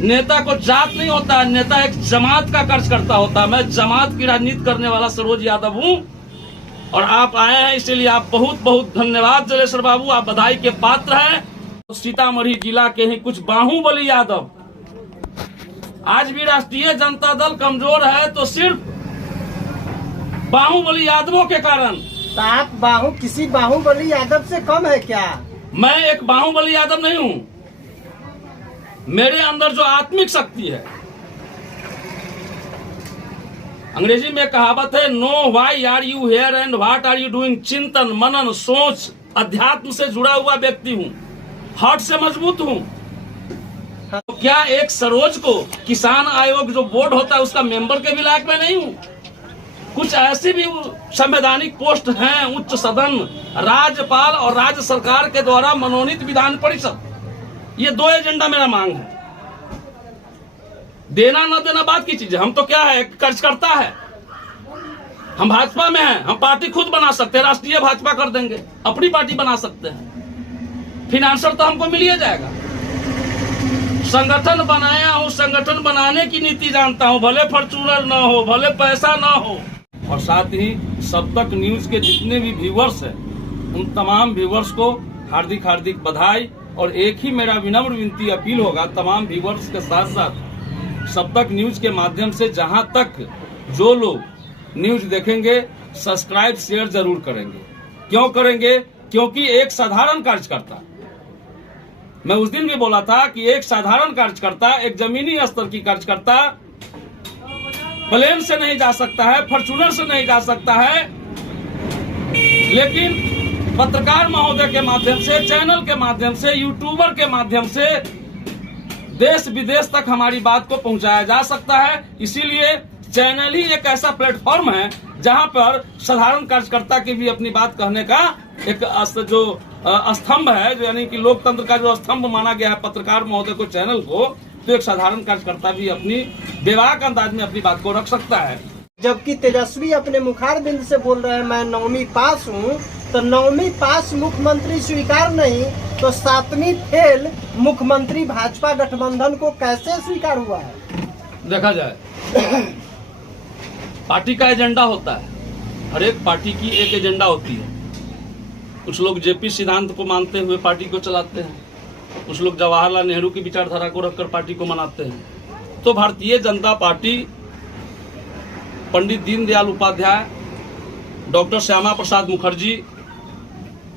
नेता को जात नहीं होता है, नेता एक जमात का कार्यकर्ता होता है। मैं जमात की राजनीति करने वाला सरोज यादव हूं और आप आए हैं, इसीलिए आप बहुत बहुत धन्यवाद जलेश्वर बाबू, आप बधाई के पात्र हैं। सीतामढ़ी जिला के ही कुछ बाहुबली यादव, आज भी राष्ट्रीय जनता दल कमजोर है तो सिर्फ बाहुबली यादवों के कारण। तो आप किसी बाहुबली यादव से कम है क्या? मैं एक बाहुबली यादव नहीं हूं, मेरे अंदर जो आत्मिक शक्ति है, अंग्रेजी में कहावत है, know why are you here and what are you doing. चिंतन, मनन, सोच, अध्यात्म से जुड़ा हुआ व्यक्ति हूं, हार्ट से मजबूत हूं। तो क्या एक सरोज को किसान आयोग जो बोर्ड होता है उसका मेंबर के भी लायक मैं नहीं हूं? कुछ ऐसी भी संवैधानिक पोस्ट हैं, उच्च सदन, राज्यपाल और राज्य सरकार के द्वारा मनोनीत विधान परिषद, ये दो एजेंडा मेरा मांग है। देना न देना बात की चीज है, हम तो क्या है, कार्यकर्ता है, हम भाजपा में हैं, हम पार्टी खुद बना सकते हैं, राष्ट्रीय भाजपा कर देंगे, अपनी पार्टी बना सकते हैं, फिनांसर तो हमको मिल ही जाएगा। संगठन बनाया हूं, संगठन बनाने की नीति जानता हूं, भले फॉर्चूनर न हो, भले पैसा न हो। और साथ ही सब तक न्यूज के जितने भी व्यूवर्स हैं, उन तमाम व्यूवर्स को हार्दिक हार्दिक बधाई। और एक ही मेरा विनम्र विनती अपील होगा तमाम व्यूवर्स के साथ साथ सब तक न्यूज के माध्यम से, जहां तक जो लोग न्यूज देखेंगे सब्सक्राइब शेयर जरूर करेंगे। क्यों करेंगे? क्योंकि एक साधारण कार्यकर्ता, मैं उस दिन भी बोला था कि एक साधारण कार्यकर्ता, एक जमीनी स्तर की कार्यकर्ता प्लेन से नहीं जा सकता है, फॉर्चूनर से नहीं जा सकता है, लेकिन पत्रकार महोदय के माध्यम से, चैनल के माध्यम से, यूट्यूबर के माध्यम से देश विदेश तक हमारी बात को पहुंचाया जा सकता है। इसीलिए चैनल ही एक ऐसा प्लेटफॉर्म है जहां पर साधारण कार्यकर्ता की भी अपनी बात कहने का एक जो स्तंभ है, जो यानी कि लोकतंत्र का जो स्तंभ माना गया है पत्रकार महोदय को, चैनल को, तो एक साधारण कार्यकर्ता भी अपनी बेबाक अंदाज में अपनी बात को रख सकता है। जबकि तेजस्वी अपने मुखार बिंद से बोल रहे हैं मैं 9वीं पास हूँ, तो 9वीं पास मुख्यमंत्री स्वीकार नहीं तो 7वीं फेल मुख्यमंत्री भाजपा गठबंधन को कैसे स्वीकार हुआ है? देखा जाए, पार्टी का एजेंडा होता है, हर एक पार्टी की एक एजेंडा होती है। कुछ लोग जेपी सिद्धांत को मानते हुए पार्टी को चलाते हैं, कुछ लोग जवाहरलाल नेहरू की विचारधारा को रखकर पार्टी को मनाते हैं। तो भारतीय जनता पार्टी पंडित दीनदयाल उपाध्याय, डॉक्टर श्यामा प्रसाद मुखर्जी,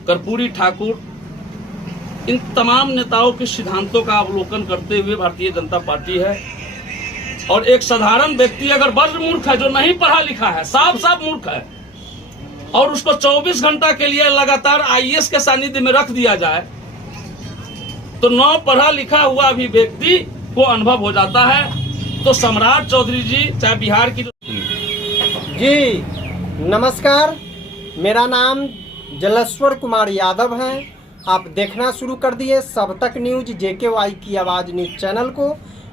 कर्पूरी ठाकुर, इन तमाम नेताओं के सिद्धांतों का अवलोकन करते हुए भारतीय जनता पार्टी है। और एक साधारण व्यक्ति अगर वज्र मूर्ख है, जो नहीं पढ़ा लिखा है, साफ साफ मूर्ख है, और उसको 24 घंटा के लिए लगातार आईएएस के सानिध्य में रख दिया जाए, तो न पढ़ा लिखा हुआ भी व्यक्ति को अनुभव हो जाता है। तो सम्राट चौधरी जी, चाहे बिहार की जी नमस्कार, मेरा नाम जलेश्वर कुमार यादव है। आप देखना शुरू कर दिए सब तक न्यूज JKY की आवाज़ न्यूज चैनल को।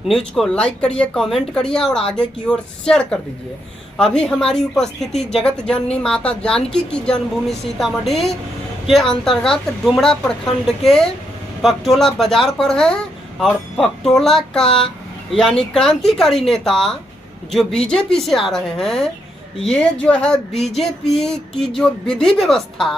न्यूज को लाइक करिए, कमेंट करिए और आगे की ओर शेयर कर दीजिए। अभी हमारी उपस्थिति जगत जननी माता जानकी की जन्मभूमि सीतामढ़ी के अंतर्गत डुमरा प्रखंड के पकटोला बाजार पर है। और पकटोला का यानी क्रांतिकारी नेता जो बीजेपी से आ रहे हैं, ये जो है बीजेपी की जो विधि व्यवस्था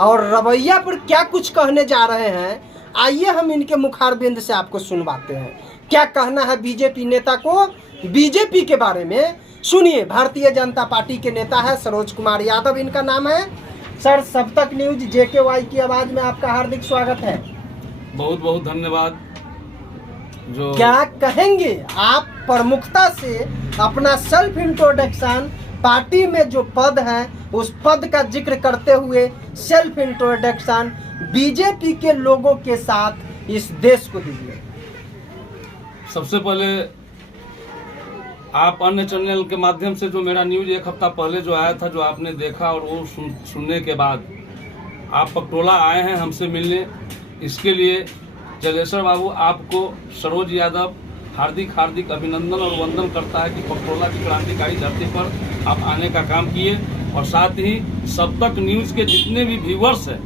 और रवैया पर क्या कुछ कहने जा रहे हैं, आइए हम इनके मुखारबिंद से आपको सुनवाते हैं। क्या कहना है बीजेपी नेता को बीजेपी के बारे में, सुनिए। भारतीय जनता पार्टी के नेता है सरोज कुमार यादव, इनका नाम है। सर, सब तक न्यूज JKY की आवाज़ में आपका हार्दिक स्वागत है। बहुत बहुत धन्यवाद। जो क्या कहेंगे आप प्रमुखता से अपना सेल्फ इंट्रोडक्शन, पार्टी में जो पद है उस पद का जिक्र करते हुए सेल्फ इंट्रोडक्शन बीजेपी के लोगों के साथ इस देश को दीजिए। सबसे पहले आप अन्य चैनल के माध्यम से जो मेरा न्यूज एक हफ्ता पहले जो आया था, जो आपने देखा और वो सुनने के बाद आप पकटोला आए हैं हमसे मिलने, इसके लिए जलेश्वर बाबू आपको सरोज यादव हार्दिक हार्दिक अभिनंदन और वंदन करता है कि पकटोला की क्रांतिकारी धरती पर आप आने का काम किए। और साथ ही सब तक न्यूज़ के जितने भी व्यूवर्स हैं,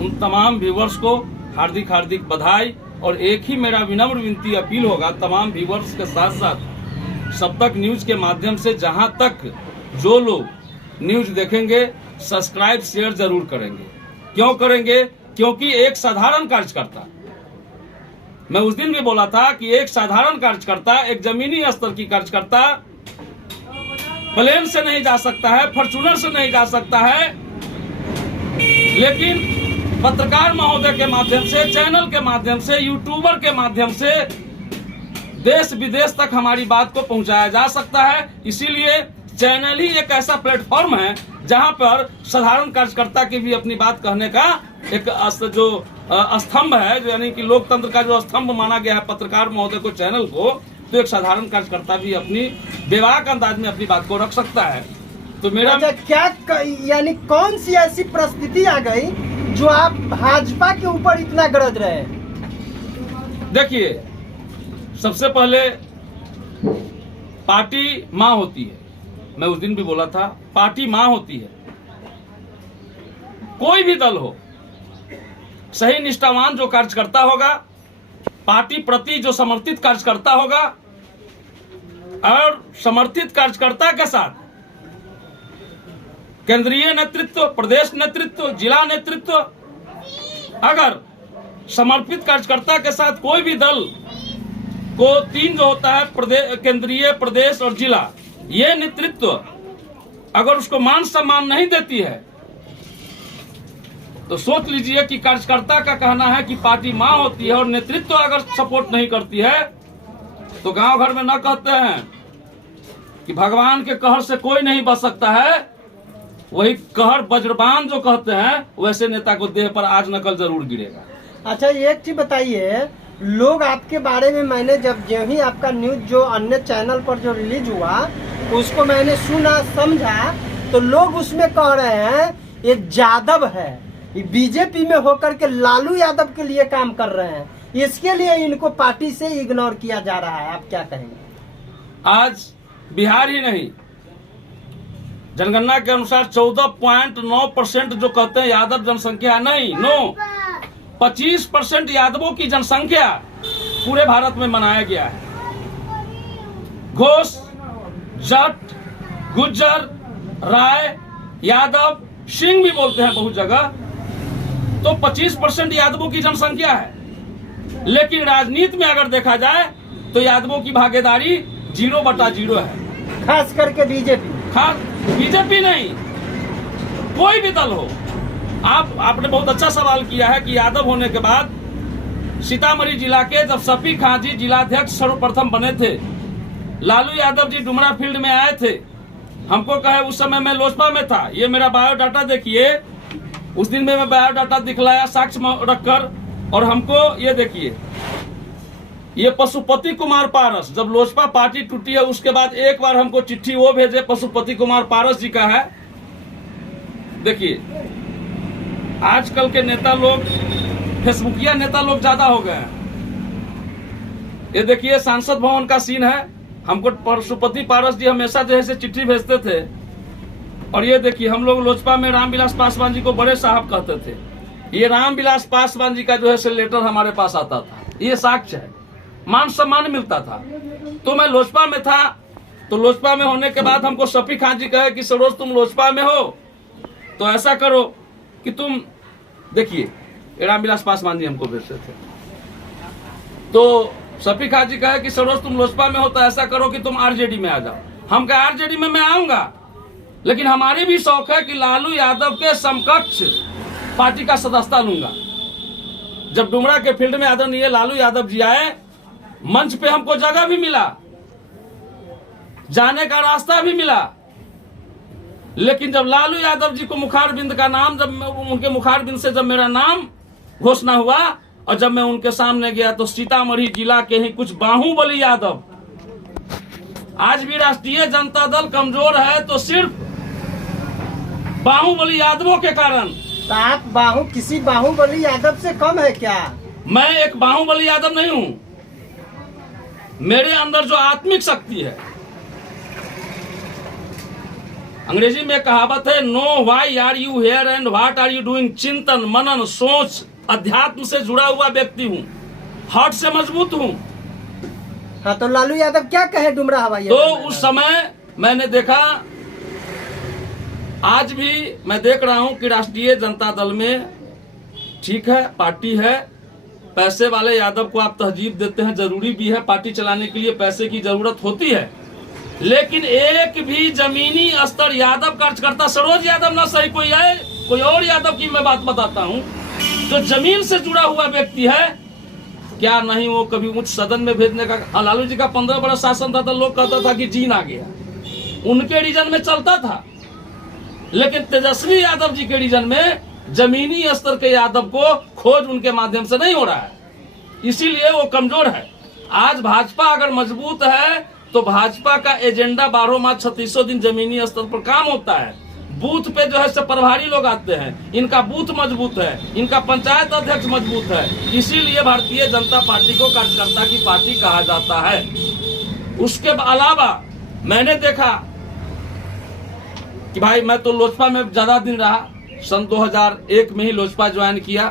उन तमाम व्यूवर्स को हार्दिक हार्दिक बधाई। और एक ही मेरा विनम्र विनती अपील होगा तमाम व्यूअर्स के साथ साथ सब तक न्यूज के माध्यम से, जहां तक जो लोग न्यूज देखेंगे सब्सक्राइब शेयर जरूर करेंगे। क्यों करेंगे? क्योंकि एक साधारण कार्यकर्ता, मैं उस दिन भी बोला था कि एक साधारण कार्यकर्ता, एक जमीनी स्तर की कार्यकर्ता प्लेन से नहीं जा सकता है, फॉर्च्यूनर से नहीं जा सकता है, लेकिन पत्रकार महोदय के माध्यम से, चैनल के माध्यम से, यूट्यूबर के माध्यम से देश विदेश तक हमारी बात को पहुंचाया जा सकता है। इसीलिए चैनल ही एक ऐसा प्लेटफॉर्म है जहां पर साधारण कार्यकर्ता की भी अपनी बात कहने का एक जो स्तंभ है, जो यानी कि लोकतंत्र का जो स्तंभ माना गया है पत्रकार महोदय को, चैनल को, तो एक साधारण कार्यकर्ता भी अपनी बेबाक अंदाज में अपनी बात को रख सकता है। तो मेरा क्या यानी कौन सी ऐसी परिस्थिति आ गई जो आप भाजपा के ऊपर इतना गरज रहे? देखिए, सबसे पहले पार्टी माँ होती है। मैं उस दिन भी बोला था, पार्टी माँ होती है। कोई भी दल हो, सही निष्ठावान जो कार्यकर्ता होगा, पार्टी प्रति जो समर्पित कार्यकर्ता होगा, और समर्थित कार्यकर्ता के साथ केंद्रीय नेतृत्व, प्रदेश नेतृत्व, जिला नेतृत्व, अगर समर्पित कार्यकर्ता के साथ कोई भी दल को तीन जो होता है, केंद्रीय, प्रदेश और जिला, ये नेतृत्व अगर उसको मान सम्मान नहीं देती है तो सोच लीजिए कि कार्यकर्ता का कहना है कि पार्टी माँ होती है और नेतृत्व अगर सपोर्ट नहीं करती है तो गांव घर में न कहते हैं कि भगवान के कहर से कोई नहीं बच सकता है, वही कहर वज्रबान जो कहते हैं, वैसे नेता को देह पर आज नकल जरूर गिरेगा। अच्छा, एक चीज बताइए, लोग आपके बारे में, मैंने जब जो ही आपका न्यूज जो अन्य चैनल पर जो रिलीज हुआ उसको मैंने सुना, समझा, तो लोग उसमें कह रहे हैं ये यादव है, ये बीजेपी में होकर के लालू यादव के लिए काम कर रहे हैं, इसके लिए इनको पार्टी से इग्नोर किया जा रहा है। आप क्या कहेंगे? आज बिहार ही नहीं, जनगणना के अनुसार 14.9% जो कहते हैं यादव जनसंख्या, नहीं, नो, 25% यादवों की जनसंख्या पूरे भारत में मनाया गया है। घोष, जट, गुज्जर, राय, यादव, सिंह भी बोलते हैं बहुत जगह, तो 25% यादवों की जनसंख्या है। लेकिन राजनीति में अगर देखा जाए तो यादवों की भागीदारी 0/0 है, खास करके बीजेपी। खास बीजेपी नहीं, कोई भी दल हो। आपने बहुत अच्छा सवाल किया है कि यादव होने के बाद सीतामढ़ी जिला के जब शफी खां जी जिलाध्यक्ष सर्वप्रथम बने थे, लालू यादव जी डुमरा फील्ड में आए थे, हमको कहे, उस समय मैं लोजपा में था, ये मेरा बायोडाटा देखिए, उस दिन में मैं बायोडाटा दिखलाया साक्ष्य रखकर, और हमको ये देखिए, ये पशुपति कुमार पारस, जब लोजपा पार्टी टूटी है उसके बाद एक बार हमको चिट्ठी वो भेजे, पशुपति कुमार पारस जी का है। देखिए, आजकल के नेता लोग, फेसबुकिया नेता लोग ज्यादा हो गए हैं। ये देखिए, सांसद भवन का सीन है, हमको पशुपति पारस जी हमेशा जो है चिट्ठी भेजते थे। और ये देखिए, हम लोग लोजपा में रामविलास पासवान जी को बड़े साहब कहते थे, ये रामविलास पासवान जी का जो है लेटर हमारे पास आता था, ये साक्ष्य है, मान सम्मान मिलता था। तो मैं लोजपा में था, तो लोजपा में होने के बाद हमको शफी खां जी कहे कि सरोज तुम लोजपा में हो तो ऐसा करो कि तुम, देखिए रामविलास पासवान जी हमको भेजते थे, तो शफी खां जी कहे कि सरोज तुम लोजपा में हो तो ऐसा करो कि तुम आरजेडी में आ जाओ। हम कहे आरजेडी में मैं आऊंगा, लेकिन हमारी भी शौक है कि लालू यादव के समकक्ष पार्टी का सदस्यता लूंगा। जब डुमरा के फील्ड में आदरणीय लालू यादव जी आए, मंच पे हमको जगह भी मिला, जाने का रास्ता भी मिला, लेकिन जब लालू यादव जी को मुखारबिंद का नाम, जब उनके मुखारबिंद से जब मेरा नाम घोषणा हुआ और जब मैं उनके सामने गया तो सीतामढ़ी जिला के ही कुछ बाहुबली यादव, आज भी राष्ट्रीय जनता दल कमजोर है तो सिर्फ बाहुबली यादवों के कारण। तो आप किसी बाहुबली यादव से कम है क्या? मैं एक बाहुबली यादव नहीं हूं, मेरे अंदर जो आत्मिक शक्ति है, अंग्रेजी में कहावत है, know why are you here and what are you doing, चिंतन, मनन, सोच, अध्यात्म से जुड़ा हुआ व्यक्ति हूं। हार्ट से मजबूत हूँ। हाँ, तो लालू यादव क्या कहे डुमरा हवाई तो अड्डे में? उस समय मैंने देखा, आज भी मैं देख रहा हूं कि राष्ट्रीय जनता दल में ठीक है, पार्टी है, पैसे वाले यादव को आप तहजीब देते हैं, जरूरी भी है, पार्टी चलाने के लिए पैसे की जरूरत होती है, लेकिन एक भी जमीनी स्तर यादव कार्यकर्ता, सरोज यादव ना सही कोई है, कोई और यादव की मैं बात बताता हूं, जो जमीन से जुड़ा हुआ व्यक्ति है, क्या नहीं वो कभी उच्च सदन में भेजने का। लालू जी का 15 बड़ा शासन था तो लोग कहता था कि जीन आ गया, उनके रीजन में चलता था, लेकिन तेजस्वी यादव जी के रीजन में जमीनी स्तर के यादव को खोज उनके माध्यम से नहीं हो रहा है, इसीलिए वो कमजोर है। आज भाजपा अगर मजबूत है तो भाजपा का एजेंडा 12 माह 3600 दिन जमीनी स्तर पर काम होता है। बूथ पे जो है सब प्रभारी लोग आते हैं, इनका बूथ मजबूत है, इनका पंचायत अध्यक्ष मजबूत है, इसीलिए भारतीय जनता पार्टी को कार्यकर्ता की पार्टी कहा जाता है। उसके अलावा मैंने देखा कि भाई मैं तो लोजपा में ज्यादा दिन रहा, सन 2001 में ही लोजपा ज्वाइन किया,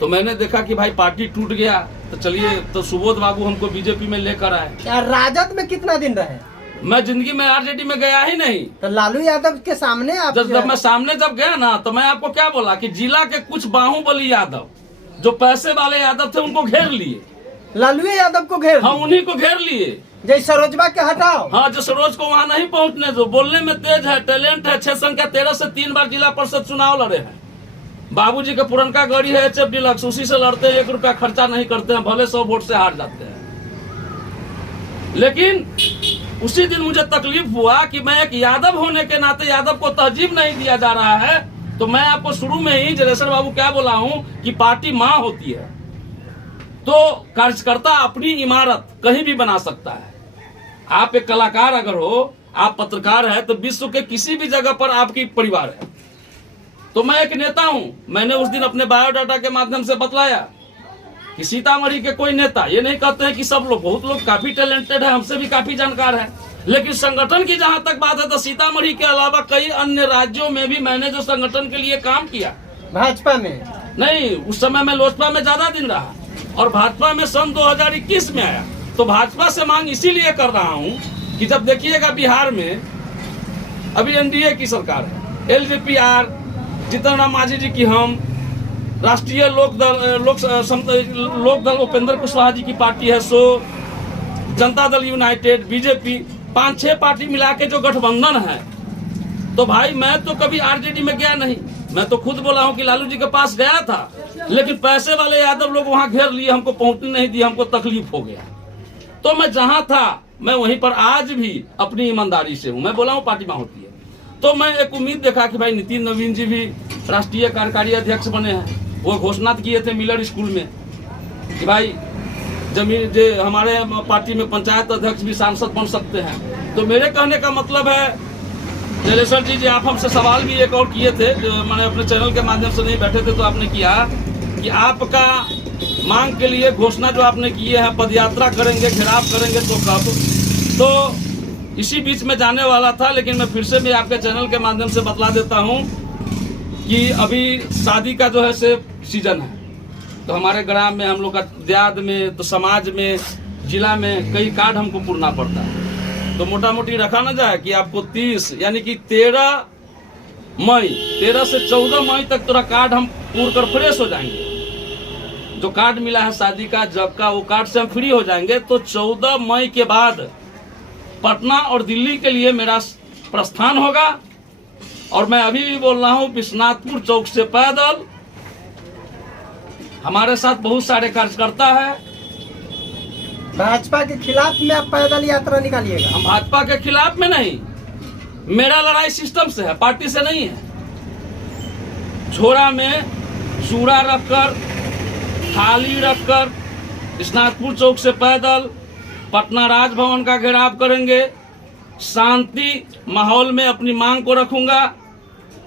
तो मैंने देखा कि भाई पार्टी टूट गया, तो चलिए तो सुबोध बाबू हमको बीजेपी में लेकर आए। यार राजद में कितना दिन रहे? मैं जिंदगी में आरजेडी में गया ही नहीं। तो लालू यादव के सामने आप जब मैं सामने जब गया ना, तो मैं आपको क्या बोला कि जिला के कुछ बाहुबली यादव जो पैसे वाले यादव थे उनको घेर लिए, लालू यादव को घेर, हाँ उन्हीं को घेर लिए। जैसे सरोजबा के हटाओ, हाँ जो सरोज को वहाँ नहीं पहुँचने दो, बोलने में तेज है, टैलेंट है, 6 संख्या 13 से 3 बार जिला परिषद चुनाव लड़े हैं। बाबूजी का पुरनका गाड़ी है HF डिलक्स, उसी से लड़ते हैं, 1 रुपया खर्चा नहीं करते हैं, भले 100 वोट से हार जाते हैं। लेकिन उसी दिन मुझे तकलीफ हुआ कि मैं एक यादव होने के नाते यादव को तहजीब नहीं दिया जा रहा है, तो मैं आपको शुरू में ही जलेसर बाबू क्या बोला हूं कि पार्टी मां होती है, तो कार्यकर्ता अपनी इमारत कहीं भी बना सकता है। आप एक कलाकार अगर हो, आप पत्रकार है, तो विश्व के किसी भी जगह पर आपकी परिवार है। तो मैं एक नेता हूं, मैंने उस दिन अपने बायोडाटा के माध्यम से बतलाया कि सीतामढ़ी के कोई नेता, ये नहीं कहते हैं कि सब लोग, बहुत लोग काफी टैलेंटेड है, हमसे भी काफी जानकार है, लेकिन संगठन की जहां तक बात है तो सीतामढ़ी के अलावा कई अन्य राज्यों में भी मैंने जो संगठन के लिए काम किया, भाजपा में नहीं, उस समय मैं लोजपा में ज्यादा दिन रहा और भाजपा में सन 2021 में आया। तो भाजपा से मांग इसीलिए कर रहा हूं कि जब देखिएगा बिहार में अभी NDA की सरकार है, LJPR, जीतन राम मांझी जी की हम, राष्ट्रीय लोक दल उपेंद्र कुशवाहा जी की पार्टी है, सो Janata Dal United, BJP, 5-6 party मिला के जो गठबंधन है। तो भाई मैं तो कभी आरजेडी में गया नहीं, मैं तो खुद बोला हूं कि लालू जी के पास गया था, लेकिन पैसे वाले यादव लोग वहां घेर लिए, हमको पहुंचने नहीं दिया, हमको तकलीफ हो गया। तो मैं जहां था मैं वहीं पर आज भी अपनी ईमानदारी से हूं, मैं बोला हूं पार्टी मां होती है। तो मैं एक उम्मीद देखा कि भाई नितिन नवीन जी भी राष्ट्रीय कार्यकारी अध्यक्ष बने हैं, वो घोषणा किए थे मिलर स्कूल में कि भाई जमीन जो हमारे पार्टी में पंचायत अध्यक्ष भी सांसद बन सकते हैं। तो मेरे कहने का मतलब है, जलेसर जी आप हमसे सवाल भी एक और किए थे, जो मैंने अपने चैनल के माध्यम से नहीं बैठे थे, तो आपने किया कि आपका मांग के लिए घोषणा जो आपने किए हैं, पदयात्रा करेंगे, घेराव करेंगे, तो कब? तो इसी बीच में जाने वाला था, लेकिन मैं फिर से भी आपके चैनल के माध्यम से बतला देता हूं कि अभी शादी का जो है से सीजन है, तो हमारे ग्राम में, हम लोग का देहात में, तो समाज में, जिला में कई कार्ड हमको पूरना पड़ता है। तो मोटा मोटी रखा ना जाए कि आपको 30 यानी कि 13 से 14 मई तक थोड़ा कार्ड हम पूर कर फ्रेश हो जाएंगे। जो कार्ड मिला है शादी का, जब का, वो कार्ड से हम फ्री हो जाएंगे। तो 14 मई के बाद पटना और दिल्ली के लिए मेरा प्रस्थान होगा, और मैं अभी भी बोल रहा हूँ विश्वनाथपुर चौक से पैदल, हमारे साथ बहुत सारे कार्यकर्ता है। भाजपा के खिलाफ में आप पैदल यात्रा निकालिएगा? हम भाजपा के खिलाफ में नहीं, मेरा लड़ाई सिस्टम से है, पार्टी से नहीं है। झोरा में चूड़ा रखकर, थाली रखकर, विश्वनाथपुर चौक से पैदल पटना राजभवन का घेराव करेंगे। शांति माहौल में अपनी मांग को रखूंगा,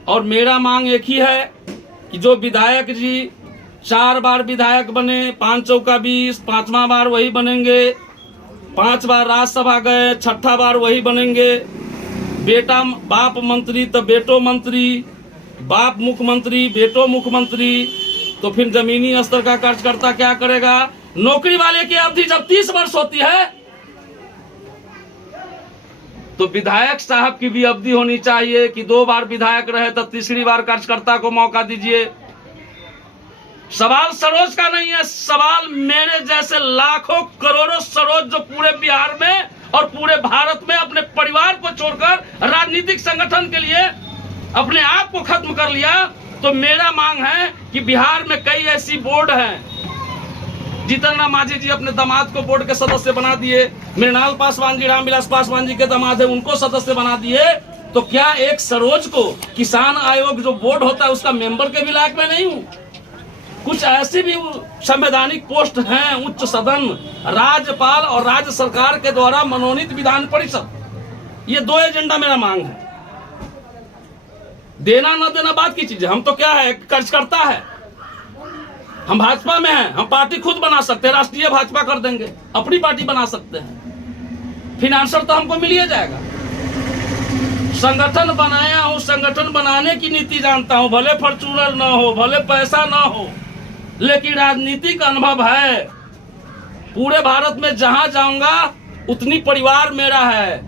और मेरा मांग एक ही है कि जो विधायक जी 4 बार विधायक बने, 5 चौका 20, 5वां बार वही बनेंगे, 5 बार राज्यसभा गए, 6ठा बार वही बनेंगे। बेटा बाप मंत्री तो बेटो मंत्री, बाप मुख्यमंत्री बेटो मुख्यमंत्री, तो फिर जमीनी स्तर का कार्यकर्ता क्या करेगा? नौकरी वाले की अवधि जब 30 वर्ष होती है तो विधायक साहब की भी अवधि होनी चाहिए कि 2 बार विधायक रहे तब तीसरी बार कार्यकर्ता को मौका दीजिए। सवाल सरोज का नहीं है, सवाल मेरे जैसे लाखों करोड़ों सरोज जो पूरे बिहार में और पूरे भारत में अपने परिवार को छोड़कर राजनीतिक संगठन के लिए अपने आप को खत्म कर लिया। तो मेरा मांग है कि बिहार में कई ऐसी बोर्ड हैं। जीतन राम मांझी जी अपने दामाद को बोर्ड के सदस्य बना दिए, मृणाल पासवान जी, रामविलास पासवान जी के दामाद है, उनको सदस्य बना दिए। तो क्या एक सरोज को किसान आयोग जो बोर्ड होता है उसका मेंबर के भी लायक में नहीं हूं? कुछ ऐसी भी संवैधानिक पोस्ट हैं, उच्च सदन, राज्यपाल और राज्य सरकार के द्वारा मनोनीत विधान परिषद, ये 2 एजेंडा मेरा मांग है। देना न देना बात की चीज है। हम तो क्या है, कार्यकर्ता है, हम भाजपा में हैं, हम पार्टी खुद बना सकते हैं, राष्ट्रीय भाजपा कर देंगे, अपनी पार्टी बना सकते हैं, फिनांसर तो हमको मिल ही जाएगा। संगठन बनाया हूं, संगठन बनाने की नीति जानता हूं, भले फॉर्चूनर ना हो, भले पैसा ना हो, लेकिन राजनीतिक अनुभव है। पूरे भारत में जहां जाऊंगा उतनी परिवार मेरा है।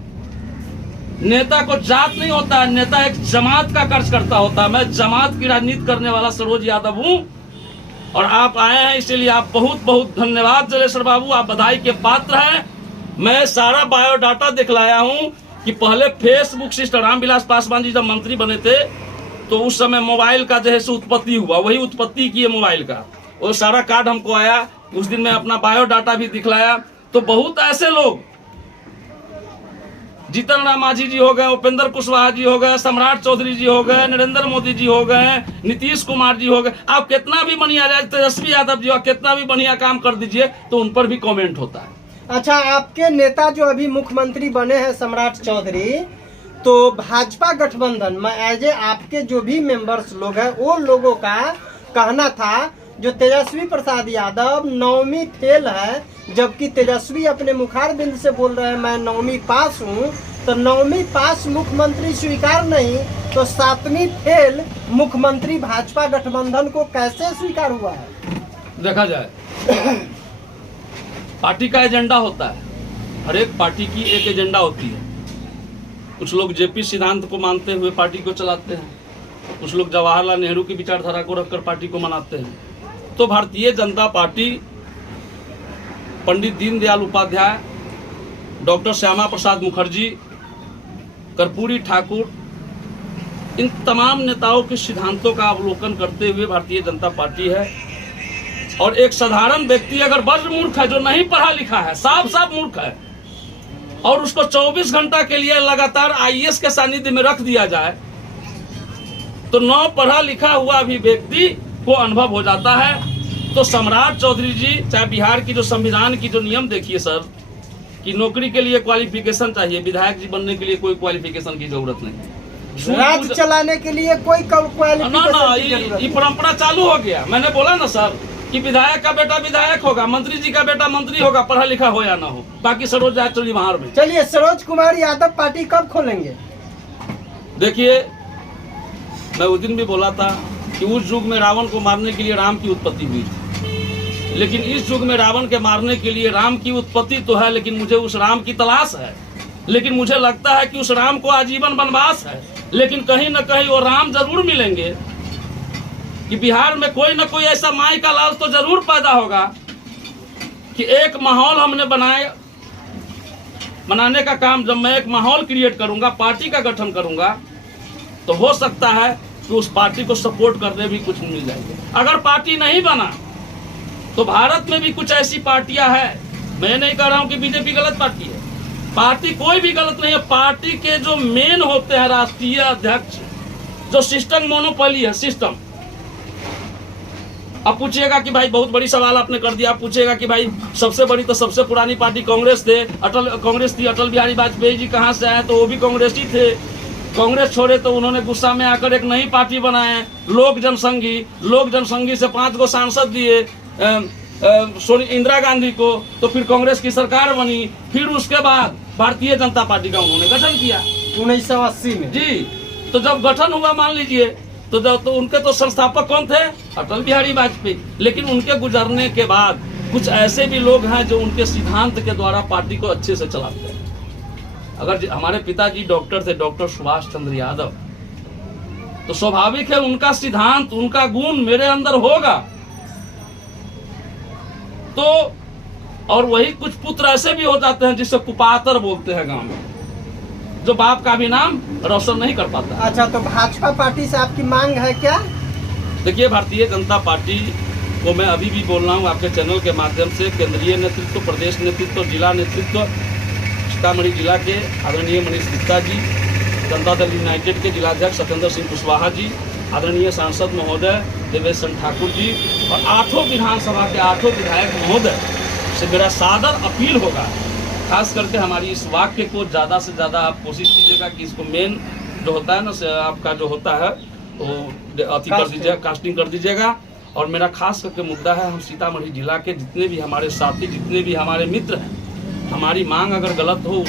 नेता को जात नहीं होता, नेता एक जमात का कार्यकर्ता होता है। मैं जमात की राजनीति करने वाला सरोज यादव हूं और आप आए हैं, इसलिए आप बहुत बहुत धन्यवाद जलेश्वर बाबू, आप बधाई के पात्र हैं। मैं सारा बायोडाटा दिखलाया हूं कि पहले फेसबुक सिस्टम, रामविलास पासवान जी जब मंत्री बने थे तो उस समय मोबाइल का जो है सो उत्पत्ति हुआ, वही उत्पत्ति की है मोबाइल का, वो सारा कार्ड हमको आया। उस दिन मैं अपना बायोडाटा भी दिखलाया। तो बहुत ऐसे लोग, जीतन राम मांझी जी हो गए, उपेंद्र कुशवाहा जी हो गए, सम्राट चौधरी जी हो गए, नरेंद्र मोदी जी हो गए, नीतीश कुमार जी हो गए, आप कितना भी बढ़िया, तेजस्वी यादव जी कितना भी बढ़िया काम कर दीजिए तो उन पर भी कमेंट होता है। अच्छा, आपके नेता जो अभी मुख्यमंत्री बने हैं सम्राट चौधरी, तो भाजपा गठबंधन में एज ए आपके जो भी मेंबर्स लोग हैं वो लोगों का कहना था जो तेजस्वी प्रसाद यादव 9वीं फेल है, जबकि तेजस्वी अपने मुखार बिंद से बोल रहे हैं मैं 9वीं पास हूँ, तो 9वीं पास मुख्यमंत्री स्वीकार नहीं तो 7वीं फेल मुख्यमंत्री भाजपा गठबंधन को कैसे स्वीकार हुआ है? देखा जाए, पार्टी का एजेंडा होता है, हर एक पार्टी की एक एजेंडा होती है। कुछ लोग जेपी सिद्धांत को मानते हुए पार्टी को चलाते हैं, कुछ लोग जवाहरलाल नेहरू की विचारधारा को रखकर पार्टी को मनाते हैं। तो भारतीय जनता पार्टी पंडित दीनदयाल उपाध्याय, डॉक्टर श्यामा प्रसाद मुखर्जी, कर्पूरी ठाकुर, इन तमाम नेताओं के सिद्धांतों का अवलोकन करते हुए भारतीय जनता पार्टी है। और एक साधारण व्यक्ति अगर बड़ मूर्ख है, जो नहीं पढ़ा लिखा है, साफ साफ मूर्ख है, और उसको 24 घंटा के लिए लगातार आईएएस के सानिध्य में रख दिया जाए तो 9 पढ़ा लिखा हुआ भी व्यक्ति को अनुभव हो जाता है। तो सम्राट चौधरी जी, चाहे बिहार की जो संविधान की जो नियम देखिए सर, कि नौकरी के लिए क्वालिफिकेशन चाहिए, विधायक जी बनने के लिए कोई क्वालिफिकेशन की जरूरत नहीं, राज्य चलाने के लिए कोई क्वालिफिकेशन ये परंपरा चालू हो गया। मैंने बोला ना सर कि विधायक का बेटा विधायक होगा, मंत्री जी का बेटा मंत्री होगा, पढ़ा लिखा हो या ना हो, बाकी सरोज जाए चलिए बाहर में। चलिए, सरोज कुमार यादव पार्टी कब खोलेंगे? देखिए, मैं उस दिन भी बोला था कि उस युग में रावण को मारने के लिए राम की उत्पत्ति हुई थी, लेकिन इस युग में रावण के मारने के लिए राम की उत्पत्ति तो है, लेकिन मुझे उस राम की तलाश है। लेकिन मुझे लगता है कि उस राम को आजीवन वनवास है, लेकिन कहीं न कहीं वो राम जरूर मिलेंगे कि बिहार में कोई न कोई ऐसा माई का लाल तो जरूर पैदा होगा कि एक माहौल हमने बनाने का काम, जब मैं एक माहौल क्रिएट करूंगा, पार्टी का गठन करूंगा, तो हो सकता है कि उस पार्टी को सपोर्ट करने भी कुछ मिल जाएंगे। अगर पार्टी नहीं बना तो भारत में भी कुछ ऐसी पार्टियां हैं, मैं नहीं कह रहा हूं कि बीजेपी गलत पार्टी है, पार्टी कोई भी गलत नहीं है। पार्टी के जो मेन होते हैं राष्ट्रीय अध्यक्ष, जो सिस्टम मोनोपोली है, सिस्टम। अब पूछिएगा कि भाई, बहुत बड़ी सवाल आपने कर दिया, आप पूछिएगा कि भाई सबसे बड़ी तो सबसे पुरानी पार्टी कांग्रेस थे, कांग्रेस थी, अटल बिहारी वाजपेयी जी कहाँ से आए, तो वो भी कांग्रेस ही थे। कांग्रेस छोड़े तो उन्होंने गुस्सा में आकर एक नई पार्टी बनाए, लोक जनसंघी। लोक जनसंघी से 5 गो सांसद दिए इंदिरा गांधी को, तो फिर कांग्रेस की सरकार बनी। फिर उसके बाद भारतीय जनता पार्टी का उन्होंने गठन किया 1980 में। जी। तो जब गठन हुआ, मान लीजिए तो उनके तो संस्थापक कौन थे? अटल बिहारी वाजपेयी। लेकिन उनके गुजरने के बाद कुछ ऐसे भी लोग हैं जो उनके सिद्धांत के द्वारा पार्टी को अच्छे से चलाते हैं। अगर हमारे पिताजी डॉक्टर थे, डॉक्टर सुभाष चंद्र यादव, तो स्वाभाविक है उनका सिद्धांत, उनका गुण मेरे अंदर होगा। तो और वही कुछ पुत्र ऐसे भी हो जाते हैं जिसे कुपातर बोलते हैं गांव में, जो बाप का भी नाम रोशन नहीं कर पाता। अच्छा, तो भाजपा पार्टी से आपकी मांग है क्या? देखिए, भारतीय जनता पार्टी को मैं अभी भी बोल रहा हूँ आपके चैनल के माध्यम से, केंद्रीय नेतृत्व, प्रदेश नेतृत्व, जिला नेतृत्व, सीतामढ़ी जिला के आदरणीय मनीष गुप्ता जी, जनता दल यूनाइटेड के जिलाध्यक्ष सत्येंद्र सिंह कुशवाहा जी, आदरणीय सांसद महोदय देवेश चंद्र ठाकुर जी और 8 विधानसभा के 8 विधायक महोदय से मेरा सादर अपील होगा, खास करके हमारी इस वाक्य को ज़्यादा से ज़्यादा आप कोशिश कीजिएगा कि इसको मेन जो होता है ना, आपका जो होता है वो अति कर दीजिएगा, कास्टिंग कर दीजिएगा। और मेरा खास करके मुद्दा है, हम सीतामढ़ी जिला के जितने भी हमारे साथी, जितने भी हमारे मित्र हैं, हमारी मांग अगर गलत हो,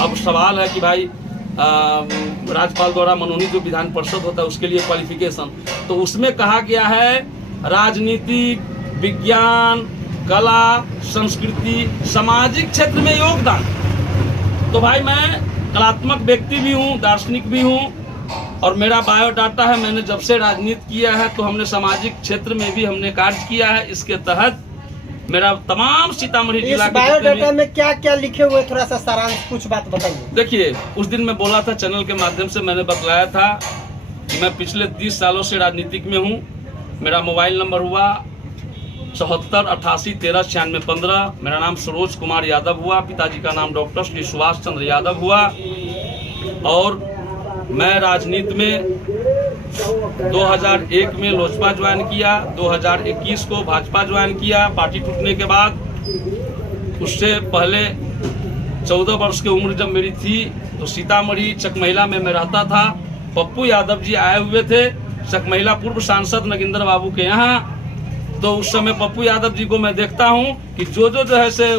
अब सवाल है कि भाई राज्यपाल द्वारा मनोनीत जो विधान परिषद होता है उसके लिए क्वालिफिकेशन, तो उसमें कहा गया है राजनीति, विज्ञान, कला, संस्कृति, सामाजिक क्षेत्र में योगदान। तो भाई मैं कलात्मक व्यक्ति भी हूँ, दार्शनिक भी हूँ और मेरा बायोडाटा है, मैंने जब से राजनीति किया है तो हमने सामाजिक क्षेत्र में भी हमने कार्य किया है। इसके तहत मेरा तमाम सीतामढ़ी जिला के बायोडाटा में क्या क्या लिखे हुए, थोड़ा सा सारांश कुछ बात बताइए। देखिए, उस दिन मैं बोला था चैनल के माध्यम से, मैंने बतलाया था कि मैं पिछले 30 सालों से राजनीतिक में हूँ। मेरा मोबाइल नंबर हुआ 74 88 13 96 15। मेरा नाम सरोज कुमार यादव हुआ, पिताजी का नाम डॉक्टर श्री सुभाष चंद्र यादव हुआ। और मैं राजनीति में 2001 में लोजपा ज्वाइन किया, 2021 को भाजपा ज्वाइन किया पार्टी टूटने के बाद। उससे पहले 14 वर्ष की उम्र जब मेरी थी तो सीतामढ़ी चकमहिला में मैं रहता था। पप्पू यादव जी आए हुए थे चकमहिला पूर्व सांसद नगिंदर बाबू के यहाँ। तो उस समय पप्पू यादव जी को मैं देखता हूँ कि जो है से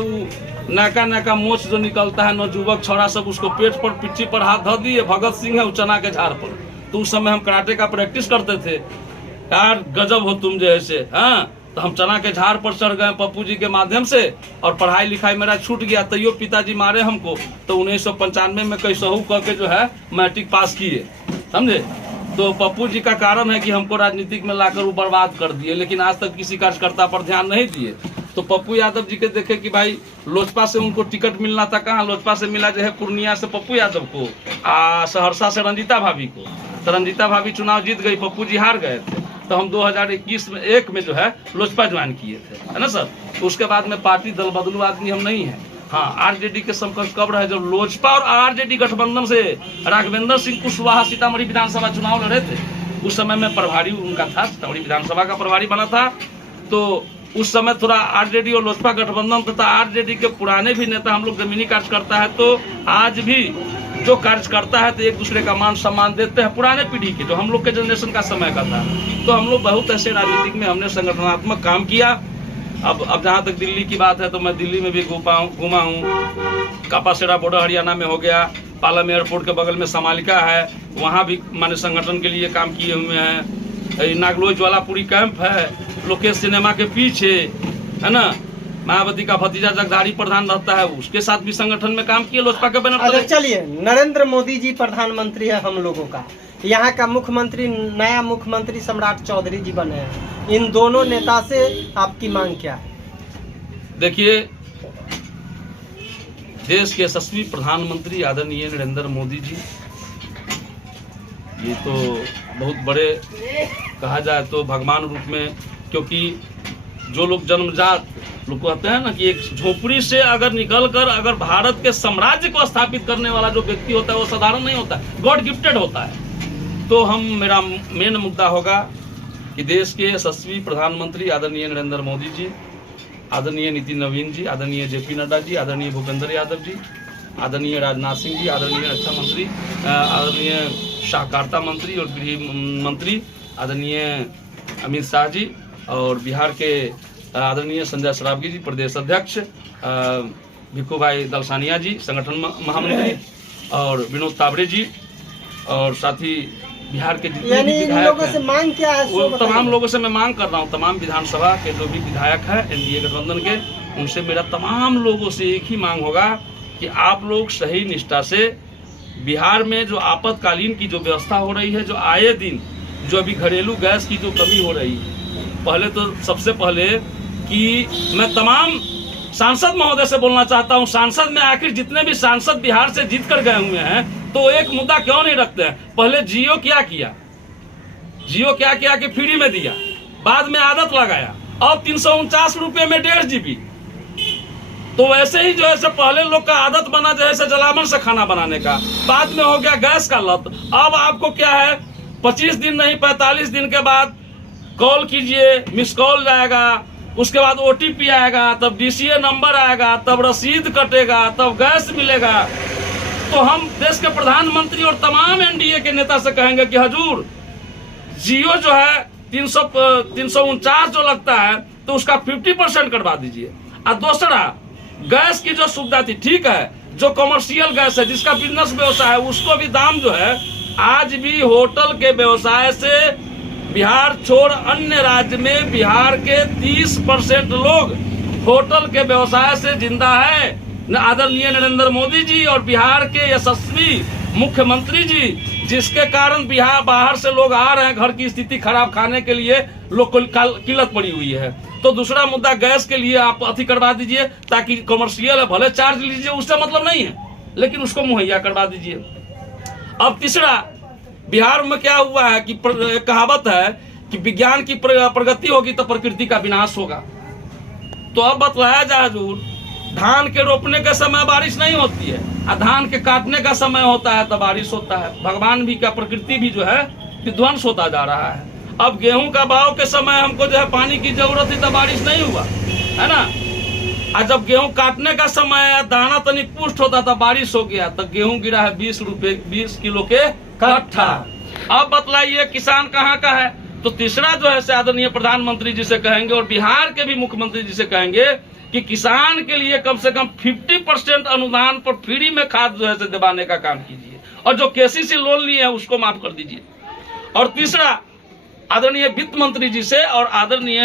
नाका मोच जो निकलता है, नौजुवक छोरा सब उसको पेट पर, पिट्ठी पर हाथ धो दिए, भगत सिंह है वो चना के झाड़ पर। तो उस समय हम कराटे का प्रैक्टिस करते थे। यार गजब हो तुम जैसे, हाँ। तो हम चना के झाड़ पर चढ़ गए पप्पू जी के माध्यम से और पढ़ाई लिखाई मेरा छूट गया। तैयो पिताजी मारे हमको, तो 1995 में कैसहू करके जो है मैट्रिक पास किए, समझे। तो पप्पू जी का कारण है कि हमको राजनीतिक में लाकर वो बर्बाद कर दिए, लेकिन आज तक किसी कार्यकर्ता पर ध्यान नहीं दिए। तो पप्पू यादव जी के देखे कि भाई लोजपा से उनको टिकट मिलना था, कहाँ लोजपा से मिला जो है पूर्णिया से पप्पू यादव को, सहरसा से रंजीता भाभी को। तो रंजीता भाभी चुनाव जीत गई, पप्पू जी हार गए थे। तो हम 2021 में जो है लोजपा ज्वाइन किए थे, है ना सर। तो उसके बाद में पार्टी दल बदलू आदमी हम नहीं है। हाँ, आरजेडी के समकक्ष कब रहे, जब लोजपा और आरजेडी गठबंधन से राघवेंद्र सिंह कुशवाहा सीतामढ़ी विधानसभा चुनाव लड़े थे। उस समय मैं प्रभारी उनका था, सीतामढ़ी विधानसभा का प्रभारी बना था। तो उस समय थोड़ा आरजेडी और लोजपा गठबंधन तथा आरजेडी के पुराने भी नेता हम लोग जमीनी कार्यकर्ता है, तो आज भी जो कार्यकर्ता है तो एक दूसरे का मान सम्मान देते हैं। पुराने पीढ़ी के जो हम लोग के जनरेशन का समय का था, तो हम लोग बहुत ऐसे राजनीतिक में हमने संगठनात्मक काम किया। अब जहाँ तक दिल्ली की बात है तो मैं दिल्ली में भी घूमा हूँ। कापासेरा बॉर्डर हरियाणा में हो गया, पालम एयरपोर्ट के बगल में समालिका है, वहाँ भी मैंने संगठन के लिए काम किए हुए हैं। नागलोई ज्वालापुरी कैंप है, लोकेश सिनेमा के पीछे, है ना। मायावती का भतीजा जगदारी प्रधान रहता है, उसके साथ भी संगठन में काम किए लोजपा के बैनर पर। चलिए, नरेंद्र मोदी जी प्रधानमंत्री है हम लोगों का, यहाँ का मुख्यमंत्री नया मुख्यमंत्री सम्राट चौधरी जी बने हैं। इन दोनों नेता से आपकी मांग क्या है? देखिए, देश के यशस्वी प्रधानमंत्री आदरणीय नरेंद्र मोदी जी, ये तो बहुत बड़े कहा जाए तो भगवान रूप में, क्योंकि जो लोग जन्मजात लोग कहते हैं ना कि एक झोपड़ी से अगर निकलकर अगर भारत के साम्राज्य को स्थापित करने वाला जो व्यक्ति होता है वो साधारण नहीं होता है, गॉड गिफ्टेड होता है। तो मेरा मेन मुद्दा होगा कि देश के यशस्वी प्रधानमंत्री आदरणीय नरेंद्र मोदी जी, आदरणीय नितिन नवीन जी, आदरणीय जेपी नड्डा जी, आदरणीय भूपेंद्र यादव जी, आदरणीय राजनाथ सिंह जी, आदरणीय रक्षा मंत्री, आदरणीय सहकारिता मंत्री और गृह मंत्री आदरणीय अमित शाह जी, और बिहार के आदरणीय संजय सरावगी जी प्रदेश अध्यक्ष, भिक्खू भाई दलसानिया जी संगठन महामंत्री, और विनोद तावड़े जी, और साथ ही बिहार के जितने यानी भी इन विधायक लोगों से हैं, मांग क्या है? वो सो तमाम बताइए। लोगों से मैं मांग कर रहा हूँ, तमाम विधानसभा के जो भी विधायक हैं एनडीए गठबंधन के, उनसे मेरा तमाम लोगों से एक ही मांग होगा कि आप लोग सही निष्ठा से बिहार में जो आपातकालीन की जो व्यवस्था हो रही है, जो आए दिन जो अभी घरेलू गैस की जो कमी हो रही है, पहले तो सबसे पहले कि मैं तमाम सांसद महोदय से बोलना चाहता हूं, सांसद में आखिर जितने भी सांसद बिहार से जीत कर गए हुए हैं तो एक मुद्दा क्यों नहीं रखते हैं? पहले जियो क्या किया कि फ्री में दिया, बाद में आदत लगाया, अब 349 रुपये में 1.5 GB। तो वैसे ही जो है पहले लोग का आदत बना जैसे जलावन से खाना बनाने का, बाद में हो गया गैस का लत। अब आपको क्या है, 25 दिन नहीं 45 दिन के बाद कॉल कीजिए, मिस कॉल जाएगा, उसके बाद OTP आएगा, तब DCA नंबर आएगा, तब रसीद कटेगा, तब गैस मिलेगा। तो हम देश के प्रधानमंत्री और तमाम एनडीए के नेता से कहेंगे कि हजूर जियो जो है 349 जो लगता है तो उसका 50% करवा दीजिए। और दूसरा गैस की जो सुविधा थी, ठीक है, जो कमर्शियल गैस है, जिसका बिजनेस व्यवसाय है, उसको भी दाम जो है, आज भी होटल के व्यवसाय से बिहार छोड़ अन्य राज्य में बिहार के 30% लोग होटल के व्यवसाय से जिंदा है। आदरणीय नरेंद्र मोदी जी और बिहार के यशस्वी मुख्यमंत्री जी, जिसके कारण बिहार बाहर से लोग आ रहे हैं, घर की स्थिति खराब, खाने के लिए लोग को किल्लत पड़ी हुई है। तो दूसरा मुद्दा गैस के लिए आप अति करवा दीजिए, ताकि कमर्शियल है, भले चार्ज लीजिए, उससे मतलब नहीं है, लेकिन उसको मुहैया करवा दीजिए। अब तीसरा, बिहार में क्या हुआ है कि कहावत है कि विज्ञान की प्रगति होगी तो प्रकृति का विनाश होगा। तो अब बतलाया जाए हजूर, धान के रोपने के समय बारिश नहीं होती है और धान के काटने का समय होता है तो बारिश होता है। भगवान भी का, प्रकृति भी जो है विध्वंस होता जा रहा है। अब गेहूं का भाव के समय हमको जो है पानी की जरूरत थी तो बारिश नहीं हुआ, है ना। और जब गेहूं काटने का समय दाना तनिक पुष्ट होता था, बारिश हो गया तो गेहूं गिरा है 20 रुपए 20 किलो के कट्ठा। अब बतलाइए किसान कहाँ का है? तो तीसरा जो है आदरणीय प्रधानमंत्री जी से कहेंगे और बिहार के भी मुख्यमंत्री जी से कहेंगे कि किसान के लिए कम से कम 50% अनुदान पर फ्री में खाद जो है दिवाने का काम कीजिए, और जो KCC लोन लिए है उसको माफ कर दीजिए। और तीसरा, आदरणीय वित्त मंत्री जी से और आदरणीय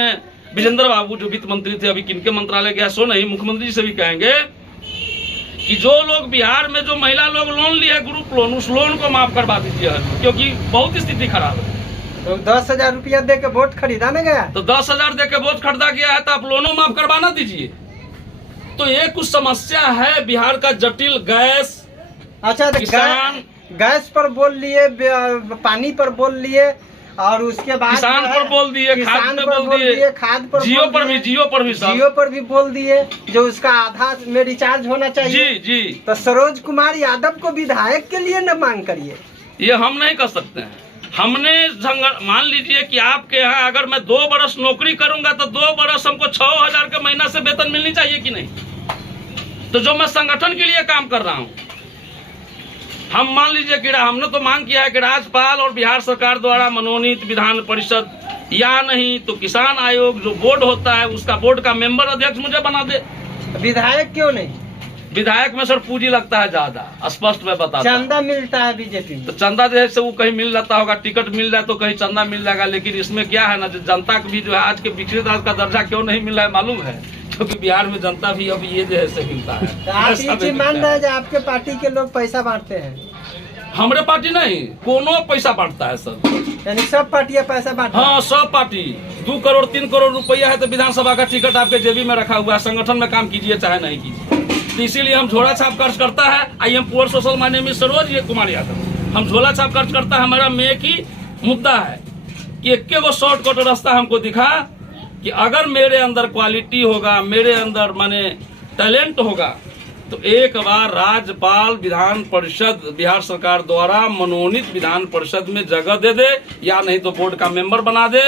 विजेंद्र बाबू जो वित्त मंत्री थे, अभी किनके मंत्रालय गया सो नहीं, मुख्यमंत्री जी से भी कहेंगे कि जो लोग बिहार में जो महिला लोग लोन लिए ग्रुप लोन, उस लोन को माफ करवा दीजिए, क्योंकि बहुत स्थिति खराब है। तो 10,000 रुपया दे के वोट खरीदा ना गया, तो 10,000 दे के वोट खरीदा गया है तो आप लोनों माफ करवाना दीजिए। तो ये कुछ समस्या है बिहार का जटिल। गैस, अच्छा, तो किसान, गैस पर बोल लिए, पानी पर बोल लिए, और उसके बाद किसान पर बोल दिए, खाद पे बोल दिए, खाद पर जियो पर भी बोल दिए, जो उसका आधा में रिचार्ज होना चाहिए। जी। तो सरोज कुमार यादव को विधायक के लिए न मांग करिए। ये हम नहीं कर सकते हैं। हमने मान लीजिए कि आपके यहाँ अगर मैं 2 बरस नौकरी करूंगा तो 2 बरस हमको 6,000 के महीना से वेतन मिलनी चाहिए कि नहीं? तो जो मैं संगठन के लिए काम कर रहा हूँ, हम मान लीजिए कि हमने तो मांग किया है कि राज्यपाल और बिहार सरकार द्वारा मनोनीत विधान परिषद, या नहीं तो किसान आयोग जो बोर्ड होता है उसका बोर्ड का मेंबर अध्यक्ष मुझे बना दे। विधायक क्यों नहीं? विधायक में सर पूंजी लगता है ज्यादा, स्पष्ट में बताता। चंदा मिलता है बीजेपी में, तो चंदा जैसे वो कहीं मिल जाता होगा, टिकट मिल जाए तो कहीं चंदा मिल जाएगा, लेकिन इसमें क्या है ना, जनता को भी जो है आज के विकसित राज्य का दर्जा क्यों नहीं मिल रहा है मालूम है? क्योंकि बिहार में जनता भी अब ये जैसे मिलता है। तो आप ये चीज मान रहे हैं आपके पार्टी के लोग पैसा बांटते हैं? हमारे पार्टी नहीं, कोनो पैसा बांटता है सर, यानी सब पार्टियां पैसा बांटती हैं? हाँ, सब पार्टी। 2 करोड़ 3 करोड़ रुपया है तो विधानसभा का टिकट आपके जेबी में रखा हुआ है, संगठन में काम कीजिए चाहे नहीं कीजिए। तो इसीलिए हम झोला छाप खर्च करता है। I am poor social, my name is Saroj Kumar Yadav. हम झोला छाप खर्च करता है। हमारा में एक ही मुद्दा है कि एक वो शॉर्टकट रास्ता हमको दिखा कि अगर मेरे अंदर क्वालिटी होगा, मेरे अंदर माने टैलेंट होगा, तो एक बार राज्यपाल विधान परिषद बिहार सरकार द्वारा मनोनीत विधान परिषद में जगह दे दे, या नहीं तो बोर्ड का मेंबर बना दे।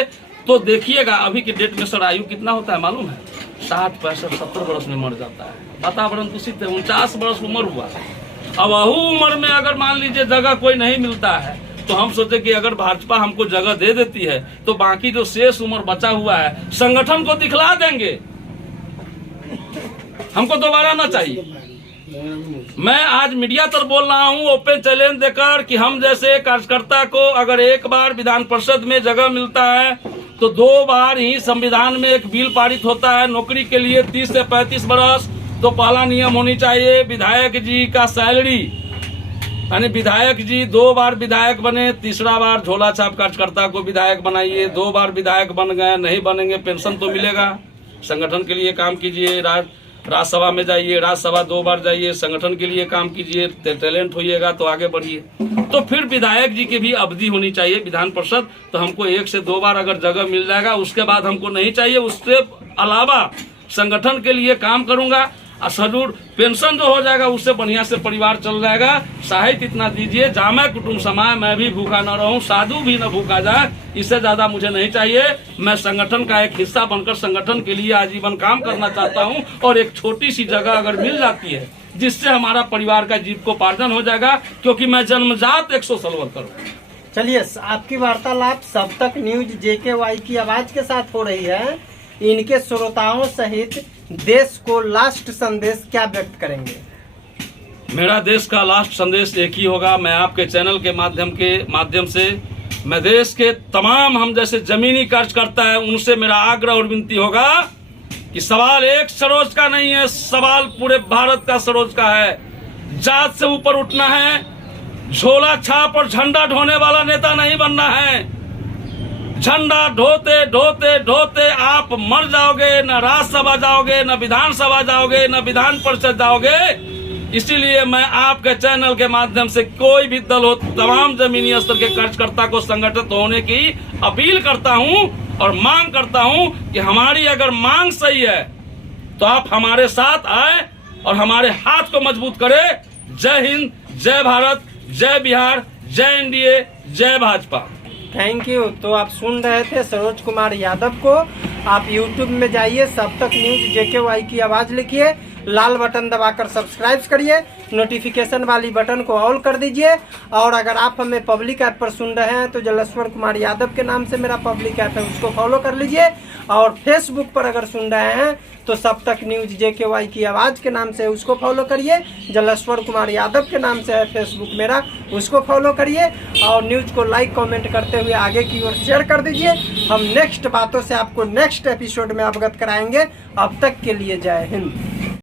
तो देखिएगा अभी की डेट में सर आयु कितना होता है मालूम है? 60, 65, 70 वर्ष में मर जाता है। वातावरण दूषित है, 49 वर्ष उम्र हुआ। अब वहू उम्र में अगर मान लीजिए जगह कोई नहीं मिलता है, तो हम सोचे कि अगर भाजपा हमको जगह दे देती है तो बाकी जो शेष उम्र बचा हुआ है संगठन को दिखला देंगे, हमको दोबारा ना चाहिए। मैं आज मीडिया पर बोल रहा हूं ओपन चैलेंज देकर कि हम जैसे कार्यकर्ता को अगर एक बार विधान परिषद में जगह मिलता है तो 2 बार ही संविधान में एक बिल पारित होता है नौकरी के लिए 30 से 35 वर्ष। तो पहला नियम होनी चाहिए विधायक जी का सैलरी, यानी विधायक जी 2 बार विधायक बने, तीसरा बार झोला छाप कार्यकर्ता को विधायक बनाइए। 2 बार विधायक बन गए, नहीं बनेंगे पेंशन तो मिलेगा। संगठन के लिए काम कीजिए, राज्यसभा में जाइए, राज्यसभा 2 बार जाइए, संगठन के लिए काम कीजिए, टैलेंट होइएगा तो आगे बढ़िए। तो फिर विधायक जी की भी अवधि होनी चाहिए विधान परिषद। तो हमको 1 से 2 बार अगर जगह मिल जाएगा उसके बाद हमको नहीं चाहिए। उससे अलावा संगठन के लिए काम करूंगा और जरूर पेंशन जो हो जाएगा उससे बढ़िया से परिवार चल जाएगा। साहित्य इतना दीजिए, जामै कुटुंब समाए, मैं भी भूखा न रहूं, साधु भी न भूखा जाए, इससे ज्यादा मुझे नहीं चाहिए। मैं संगठन का एक हिस्सा बनकर संगठन के लिए आजीवन काम करना चाहता हूं और एक छोटी सी जगह अगर मिल जाती है जिससे हमारा परिवार का जीविकोपार्जन हो जाएगा, क्योंकि मैं जन्मजात एक सोशल वर्कर हूँ। चलिए, आपकी वार्तालाप सब तक न्यूज JKY की आवाज के साथ हो रही है। इनके श्रोताओं सहित देश को लास्ट संदेश क्या व्यक्त करेंगे? मेरा देश का लास्ट संदेश एक ही होगा। मैं आपके चैनल के माध्यम से मैं देश के तमाम हम जैसे जमीनी कार्यकर्ता है उनसे मेरा आग्रह और विनती होगा कि सवाल एक सरोज का नहीं है, सवाल पूरे भारत का सरोज का है। जात से ऊपर उठना है, झोला छाप और झंडा ढोने वाला नेता नहीं बनना है। झंडा ढोते ढोते ढोते आप मर जाओगे, न राज्यसभा जाओगे, न विधानसभा जाओगे, न विधान परिषद जाओगे। इसीलिए मैं आपके चैनल के माध्यम से कोई भी दल हो, तमाम जमीनी स्तर के कार्यकर्ता को संगठित होने की अपील करता हूं और मांग करता हूं कि हमारी अगर मांग सही है तो आप हमारे साथ आए और हमारे हाथ को मजबूत करें। जय हिंद, जय भारत, जय बिहार, जय NDA, जय भाजपा। Thank you. तो आप सुन रहे थे सरोज कुमार यादव को। आप YouTube में जाइए, सब तक न्यूज JKY की आवाज़ लिखिए, लाल बटन दबाकर सब्सक्राइब करिए, नोटिफिकेशन वाली बटन को ऑल कर दीजिए। और अगर आप हमें पब्लिक ऐप पर सुन रहे हैं तो जलेश्वर कुमार यादव के नाम से मेरा पब्लिक ऐप है, उसको फॉलो कर लीजिए। और फेसबुक पर अगर सुन रहे हैं तो सब तक न्यूज JKY की आवाज़ के नाम से उसको फॉलो करिए। जलेश्वर कुमार यादव के नाम से है फेसबुक मेरा, उसको फॉलो करिए। और न्यूज़ को लाइक कमेंट करते हुए आगे की ओर शेयर कर दीजिए। हम नेक्स्ट बातों से आपको नेक्स्ट एपिसोड में अवगत कराएंगे। अब तक के लिए जय हिंद।